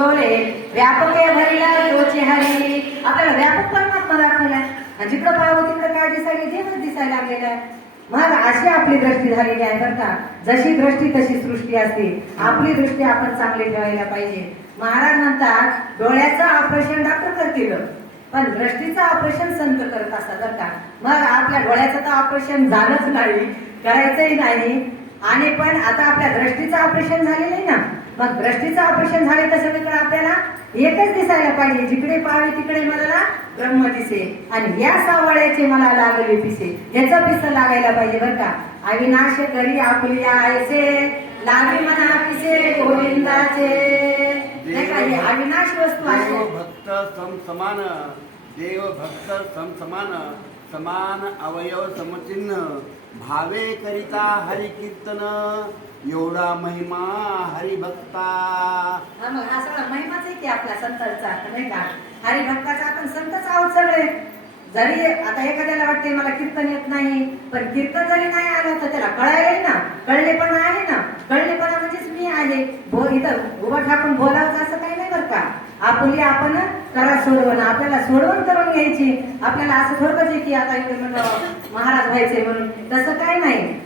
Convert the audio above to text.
उगवले व्यापक आहे भरिला तोचे हरी. आपल्याला व्यापक परमात्मा दाखवलाय आणि जिकडं पाहावं तिकडं काय दिसायला देवच दिसायला लागलेला आहे. मग अशी आपली दृष्टी झालेली आहे बरं का. जशी दृष्टी तशी सृष्टी असते. आपली दृष्टी आपण चांगली ठेवायला पाहिजे. महाराज म्हणतात डोळ्याचं ऑपरेशन डॉक्टर करतील पण दृष्टीचं ऑपरेशन संत करत असतात बरं का. मग आपल्या डोळ्याचं तर ऑपरेशन झालंच नाही, करायचंही नाही. आणि पण आता आपल्या दृष्टीचं ऑपरेशन झालेलं आहे ना. मग दृष्टीचं ऑपरेशन झाले तर सगळीकडे आपल्याला एकच दिसायला पाहिजे. जिकडे पाहावे तिकडे मला ब्रह्म दिसे आणि या सावळ्याचे मला लागले पिसे. याचं पिस लागायला पाहिजे बरं का. अविनाश करी आपली आयसे लागे मना पिसे गोविंदाचे. नाही का, हे अविनाश वस्तू आहे. देव भक्त समान, देव भक्त समान, समान अवयव समचिन्ह, भावे करिता हरि कीर्तन, एवढा महिमा हरिभक्ता. मग हा सगळा महिमाच आहे की आपल्या संतांचा, नाही का. हरिभक्ताचा आपण संतच आहोत सगळे. जरी आता एखाद्याला वाटते मला कीर्तन येत नाही, पण कीर्तन जरी नाही आलं तर त्याला कळायला ना. कळलेपणा आहे ना. कळलेपणा म्हणजेच मी आहे. इथं उभं ठाकून बोलावं असं काही नाही बरं का. आपुली आपण करा सोडवण. आपल्याला सोडवण करून घ्यायची. आपल्याला असं थोडंच आहे की आता इथे म्हणलं महाराज व्हायचे म्हणून, तसं काय नाही.